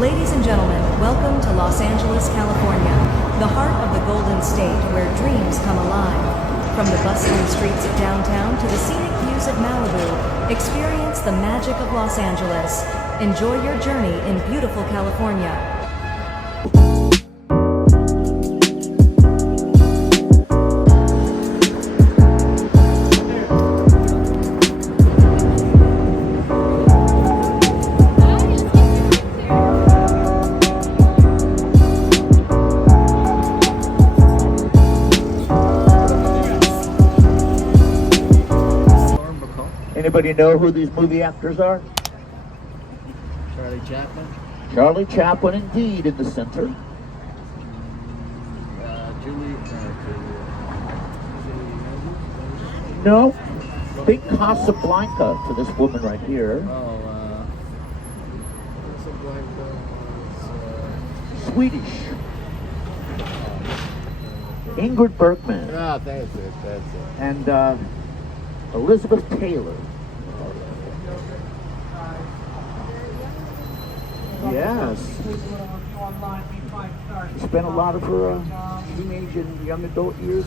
Ladies and gentlemen, welcome to Los Angeles, California, the heart of the Golden State where dreams come alive. From the bustling streets of downtown to the scenic views of Malibu, experience the magic of Los Angeles. Enjoy your journey in beautiful California. Anybody know who these movie actors are? Charlie Chaplin. Charlie Chaplin, indeed, in the center. Julie. No. Big Casablanca to this woman right here. Casablanca was. Swedish. Ingrid Bergman. That's it. And Elizabeth Taylor. Yes. Spent a lot of her teenage and young adult years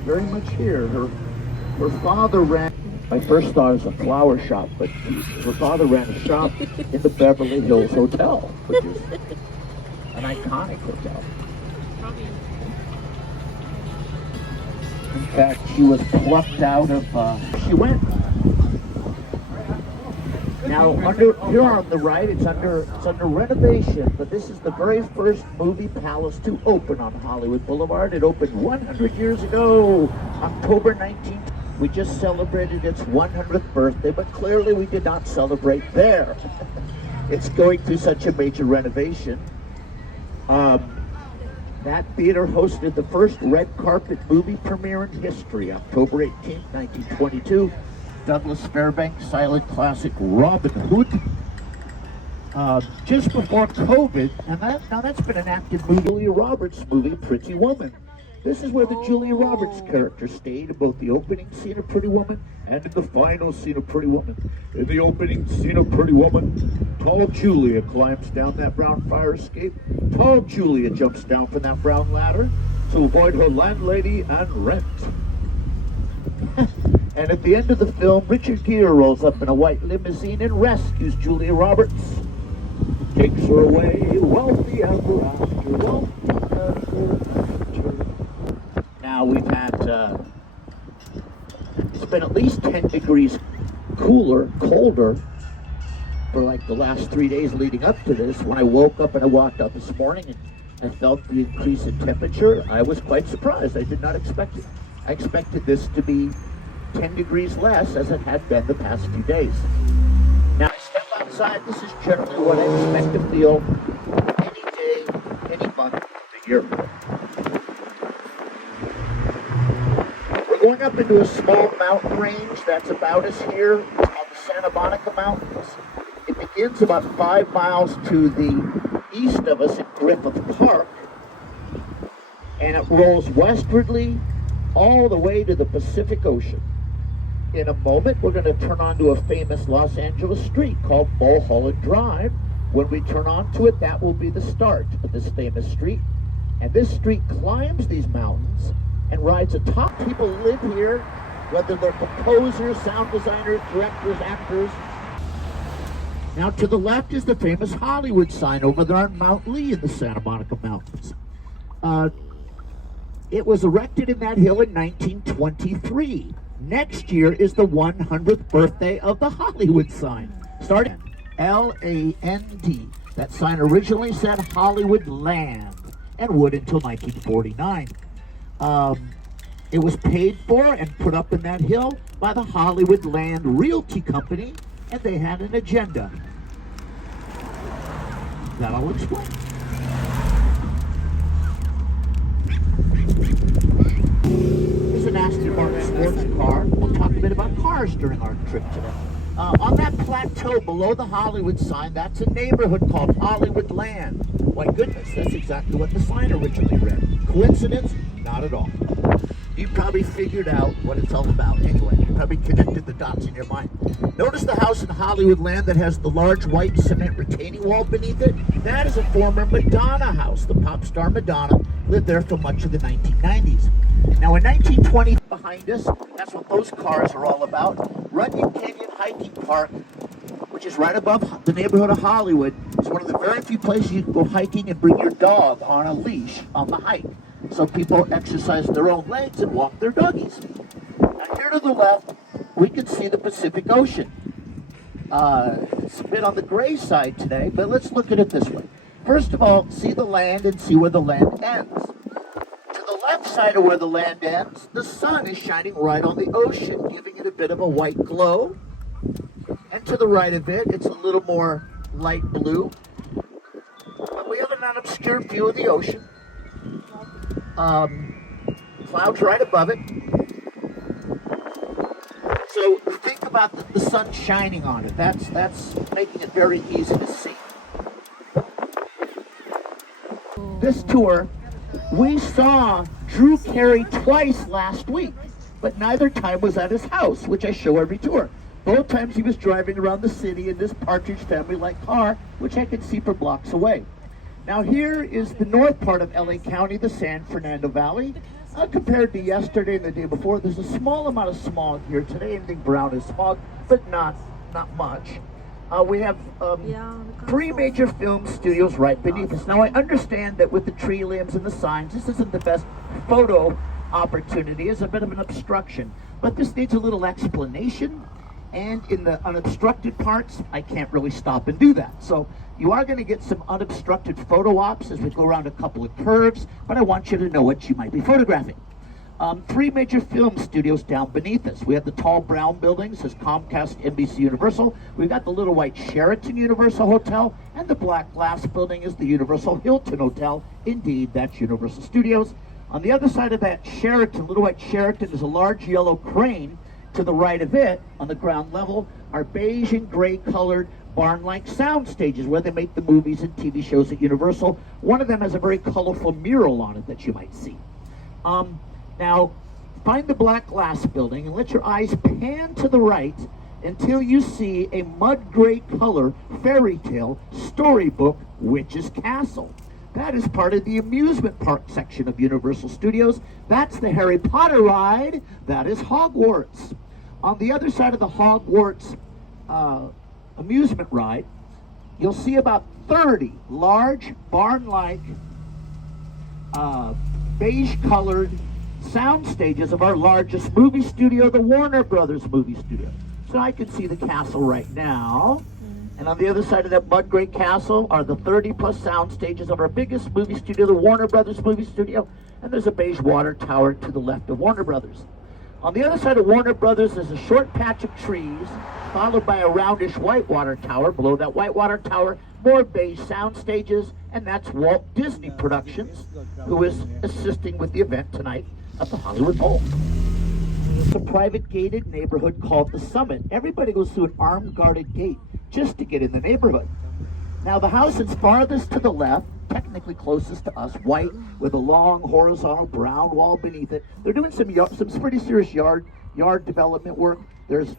very much here. Her father ran, my first thought was a flower shop, but her father ran a shop in the Beverly Hills Hotel, which is an iconic hotel. In fact, she was plucked out of, she went. Now, here on the right, it's under renovation, but this is the very first movie palace to open on Hollywood Boulevard. It opened 100 years ago, October 19th. We just celebrated its 100th birthday, but clearly we did not celebrate there. It's going through such a major renovation. That theater hosted the first red carpet movie premiere in history, October 18th, 1922. Douglas Fairbanks' silent classic Robin Hood. Just before COVID, and that's been an active movie. Julia Roberts' movie, Pretty Woman. This is where the Julia Roberts character stayed in both the opening scene of Pretty Woman and in the final scene of Pretty Woman. In the opening scene of Pretty Woman, tall Julia climbs down that brown fire escape. Tall Julia jumps down from that brown ladder to avoid her landlady and rent. And at the end of the film, Richard Gere rolls up in a white limousine and rescues Julia Roberts. Takes her away, wealthy ever after, wealthy ever after. Now we've had, it's been at least 10 degrees colder for like the last 3 days leading up to this. When I woke up and I walked out this morning and I felt the increase in temperature, I was quite surprised. I did not expect it. I expected this to be 10 degrees less as it had been the past few days. Now I step outside, this is generally what I expect to feel any day, any month of the year. We're going up into a small mountain range that's about us here. It's called the Santa Monica Mountains. It begins about 5 miles to the east of us in Griffith Park, and it rolls westwardly all the way to the Pacific Ocean. In a moment, we're going to turn onto a famous Los Angeles street called Rodeo Drive. When we turn onto it, that will be the start of this famous street. And this street climbs these mountains and rides atop. People live here, whether they're composers, sound designers, directors, actors. Now to the left is the famous Hollywood sign over there on Mount Lee in the Santa Monica Mountains. It was erected in that hill in 1923. Next year is the 100th birthday of the Hollywood sign. Started L-A-N-D. That sign originally said Hollywood Land and would until 1949. It was paid for and put up in that hill by the Hollywood Land Realty Company, and they had an agenda. That I'll explain. Here's an Aston Martin sports car. We'll talk a bit about cars during our trip today. On that plateau below the Hollywood sign, that's a neighborhood called Hollywood Land. My goodness, that's exactly what the sign originally read. Coincidence? Not at all. You probably figured out what it's all about anyway. You probably connected the dots in your mind. Notice the house in Hollywood Land that has the large white cement retaining wall beneath it? That is a former Madonna house. The pop star Madonna lived there for much of the 1990s. Now in 1920, behind us, that's what those cars are all about. Runyon Canyon Hiking Park, which is right above the neighborhood of Hollywood, is one of the very few places you can go hiking and bring your dog on a leash on the hike. So people exercise their own legs and walk their doggies. Now here to the left, we can see the Pacific Ocean. It's a bit on the gray side today, but let's look at it this way. First of all, see the land and see where the land ends. To the left side of where the land ends, the sun is shining right on the ocean, giving it a bit of a white glow. And to the right of it, it's a little more light blue. But we have an unobscured view of the ocean. Clouds right above it. So think about the sun shining on it. That's making it very easy to see. This tour, we saw Drew Carey twice last week, but neither time was at his house, which I show every tour. Both times he was driving around the city in this Partridge Family-like car, which I could see for blocks away. Now here is the north part of LA County, the San Fernando Valley. Compared to yesterday and the day before, there's a small amount of smog here. Today anything brown is smog, but not much. We have 3 major film studios right beneath us. Now I understand that with the tree limbs and the signs, this isn't the best photo opportunity. It's a bit of an obstruction, but this needs a little explanation. And in the unobstructed parts, I can't really stop and do that. So you are going to get some unobstructed photo ops as we go around a couple of curves, but I want you to know what you might be photographing. 3 major film studios down beneath us. We have the tall brown buildings, says Comcast, NBC Universal. We've got the little white Sheraton Universal Hotel, and the black glass building is the Universal Hilton Hotel. Indeed, that's Universal Studios. On the other side of that Sheraton, little white Sheraton, is a large yellow crane. To the right of it, on the ground level, are beige and gray colored barn-like sound stages where they make the movies and TV shows at Universal. One of them has a very colorful mural on it that you might see. Now, find the black glass building and let your eyes pan to the right until you see a mud gray color fairy tale storybook Witch's Castle. That is part of the amusement park section of Universal Studios. That's the Harry Potter ride. That is Hogwarts. On the other side of the Hogwarts amusement ride, you'll see about 30 large barn-like beige-colored sound stages of our largest movie studio, the Warner Brothers movie studio. So I can see the castle right now. And on the other side of that mud gray castle are the 30-plus sound stages of our biggest movie studio, the Warner Brothers movie studio. And there's a beige water tower to the left of Warner Brothers. On the other side of Warner Brothers, there's a short patch of trees, followed by a roundish whitewater tower. Below that whitewater tower, more beige sound stages, and that's Walt Disney Productions, who is assisting with the event tonight at the Hollywood Bowl. It's a private gated neighborhood called the Summit. Everybody goes through an armed guarded gate just to get in the neighborhood. Now the house that's farthest to the left, technically closest to us, white with a long horizontal brown wall beneath it. They're doing some pretty serious yard development work. There's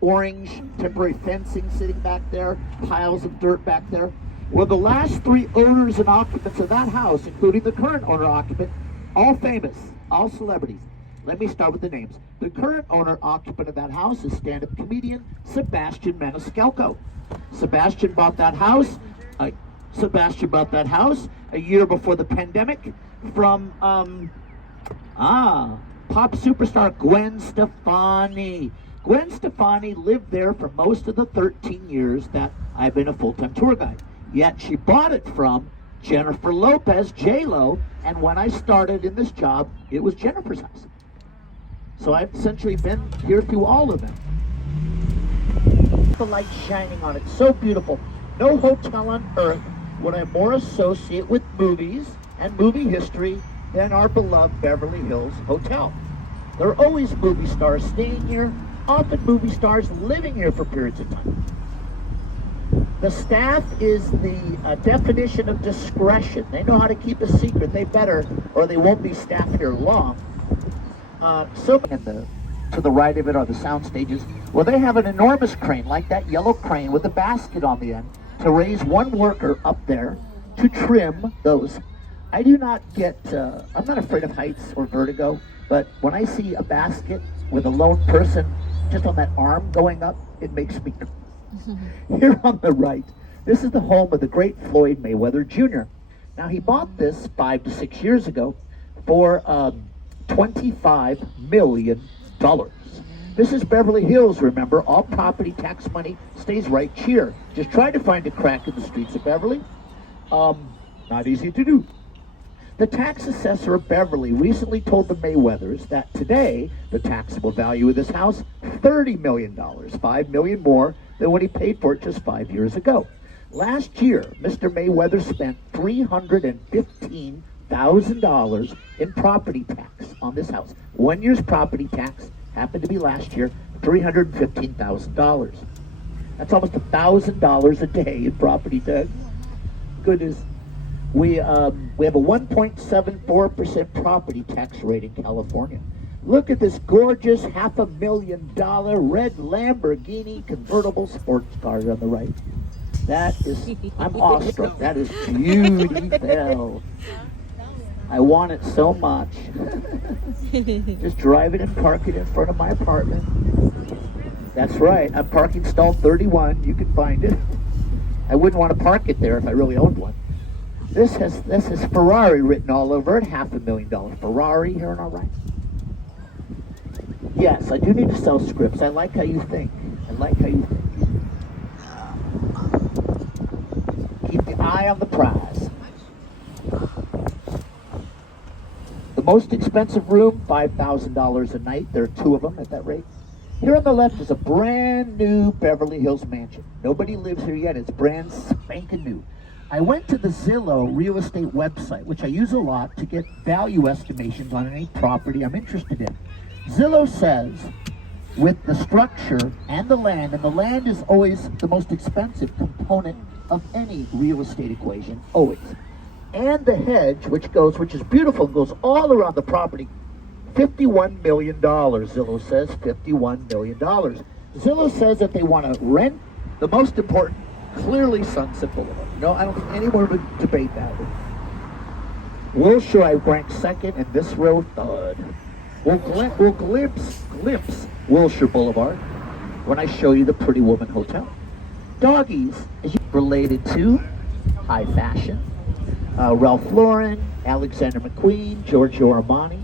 orange temporary fencing sitting back there, piles of dirt back there. Well, the last 3 owners and occupants of that house, including the current owner occupant, all famous, all celebrities. Let me start with the names. The current owner occupant of that house is stand-up comedian Sebastian Maniscalco. Sebastian bought that house a year before the pandemic from pop superstar Gwen Stefani. Gwen Stefani lived there for most of the 13 years that I've been a full-time tour guide. Yet she bought it from Jennifer Lopez, J-Lo, and when I started in this job, it was Jennifer's house. So I've essentially been here through all of them. The light shining on it, so beautiful. No hotel on earth would I more associate with movies and movie history than our beloved Beverly Hills Hotel. There are always movie stars staying here, often movie stars living here for periods of time. The staff is the definition of discretion. They know how to keep a secret. They better, or they won't be staff here long. So to the right of it are the sound stages. Well, they have an enormous crane, like that yellow crane with a basket on the end, to raise one worker up there to trim those. I do not get, I'm not afraid of heights or vertigo, but when I see a basket with a lone person just on that arm going up, it makes me. Here on the right, this is the home of the great Floyd Mayweather Jr. Now, he bought this 5 to 6 years ago for $25 million. This is Beverly Hills, remember. All property tax money stays right here. Just try to find a crack in the streets of Beverly. Not easy to do. The tax assessor of Beverly recently told the Mayweathers that today the taxable value of this house, $30 million, $5 million more than what he paid for it just 5 years ago. Last year, Mr. Mayweather spent $315,000 in property tax on this house. 1 year's property tax happened to be last year, $315,000. That's almost $1,000 a day in property tax. Goodness. We have a 1.74% property tax rate in California. Look at this gorgeous $500,000 red Lamborghini convertible sports car on the right. That is, I'm awestruck. That is beautiful. I want it so much. Just drive it and park it in front of my apartment. That's right. I'm parking stall 31. You can find it. I wouldn't want to park it there if I really owned one. This has Ferrari written all over it. $500,000 Ferrari here on our right. Yes, I do need to sell scripts. I like how you think. I like how you think. Keep the eye on the prize. The most expensive room, $5,000 a night. There are 2 of them at that rate. Here on the left is a brand new Beverly Hills mansion. Nobody lives here yet. It's brand spanking new. I went to the Zillow real estate website, which I use a lot to get value estimations on any property I'm interested in. Zillow says with the structure and the land is always the most expensive component of any real estate equation, always. And the hedge, which is beautiful, goes all around the property. $51 million, Zillow says, $51 million. Zillow says that they want to rent, the most important, clearly Sunset Boulevard. No, I don't think anyone would debate that. Wilshire, I rank second, and this row third. We'll glimpse Wilshire Boulevard when I show you the Pretty Woman Hotel. Doggies is related to high fashion. Ralph Lauren, Alexander McQueen, Giorgio Armani.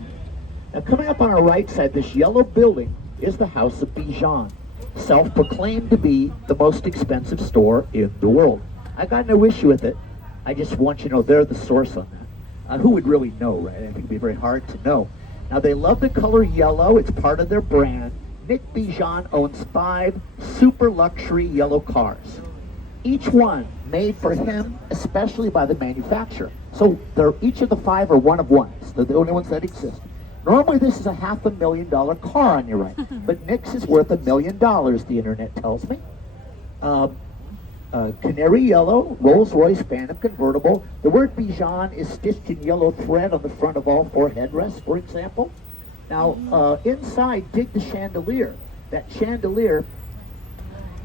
Now, coming up on our right side, this yellow building is the House of Bijan, self-proclaimed to be the most expensive store in the world. I got no issue with it. I just want you to know they're the source on that. Who would really know, right? I think it'd be very hard to know. Now, they love the color yellow. It's part of their brand. Nick Bijan owns 5 super luxury yellow cars. Each one made for him, especially by the manufacturer. So each of the 5 are one of ones. They're the only ones that exist. Normally, this is a $500,000 car on your right, but Nick's is worth $1 million, the internet tells me. Canary yellow, Rolls-Royce Phantom convertible. The word Bijan is stitched in yellow thread on the front of all 4 headrests, for example. Now, inside, dig the chandelier. That chandelier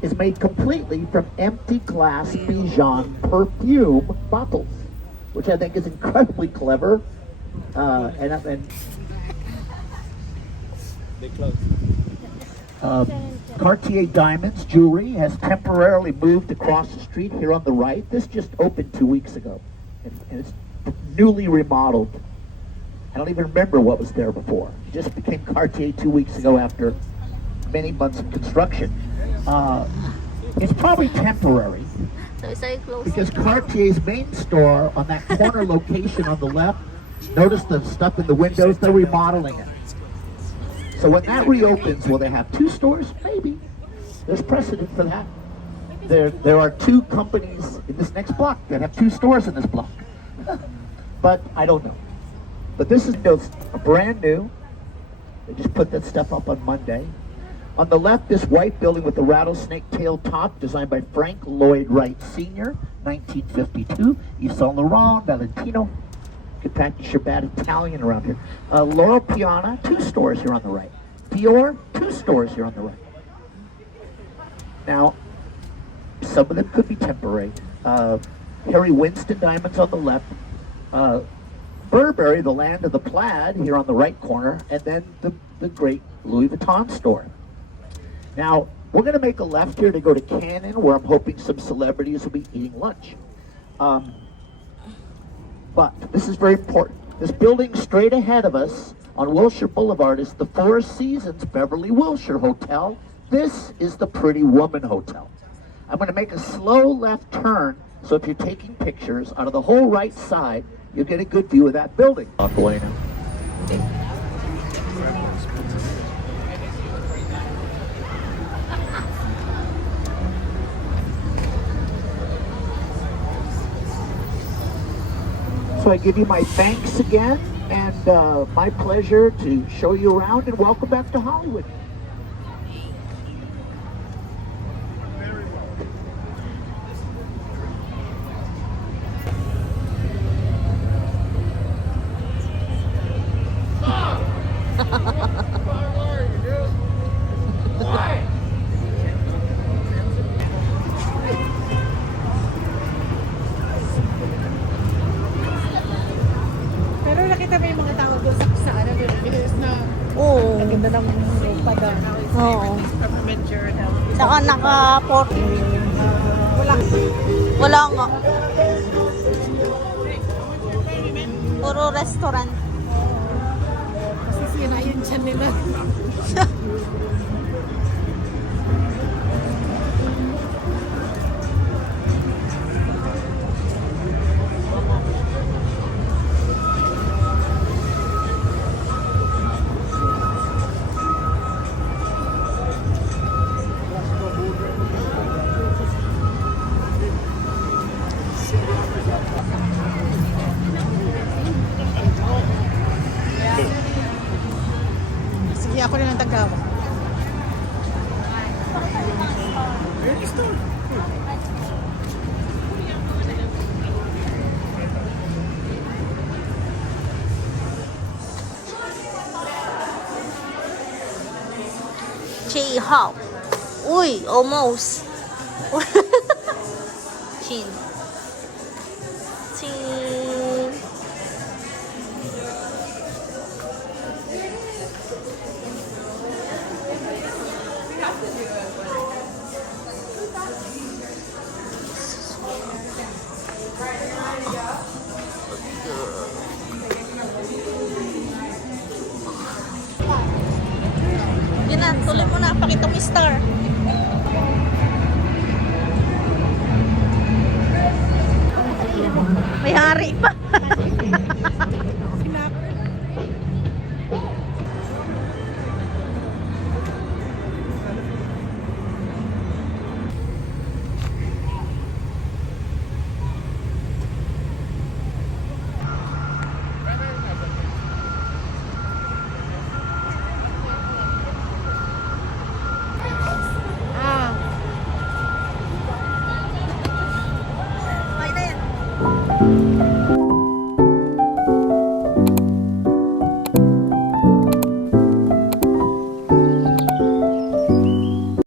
is made completely from empty glass Bijan perfume bottles, which I think is incredibly clever. They close. Cartier Diamonds Jewelry has temporarily moved across the street here on the right. This just opened 2 weeks ago, and it's newly remodeled. I don't even remember what was there before. It just became Cartier 2 weeks ago after many months of construction. It's probably temporary because Cartier's main store on that corner location on the left, notice the stuff in the windows, they're remodeling it. So when that reopens, will they have 2 stores? Maybe. There's precedent for that. There are 2 companies in this next block that have 2 stores in this block. But I don't know. But this is brand new. They just put that stuff up on Monday. On the left, this white building with the rattlesnake tail top, designed by Frank Lloyd Wright Sr., 1952. Yves Saint Laurent, Valentino. can practice your bad Italian around here. Loro Piana, 2 stores here on the right. Dior, 2 stores here on the right. Now, some of them could be temporary. Harry Winston diamonds on the left. Burberry, the land of the plaid, here on the right corner, and then the great Louis Vuitton store. Now, we're going to make a left here to go to Cannon, where I'm hoping some celebrities will be eating lunch. But this is very important. This building straight ahead of us on Wilshire Boulevard is the Four Seasons Beverly Wilshire Hotel. This is the Pretty Woman Hotel. I'm going to make a slow left turn, so if you're taking pictures out of the whole right side, you'll get a good view of that building. So I give you my thanks again, and my pleasure to show you around, and welcome back to Hollywood. Pero nakita mo yung mga tao doon sa ano, Beverly Hills na Oo. ganda ng pada. Oo. Government journal. Saka naka-port. Wala nga. Puro restaurant. Kasi sina yun dyan nila. Sige, ako rin ang tagawa. J-Hop. Uy, almost. Chin. Chin. Yun na, tuloy mo na. Pakita mo yung star. May hari pa.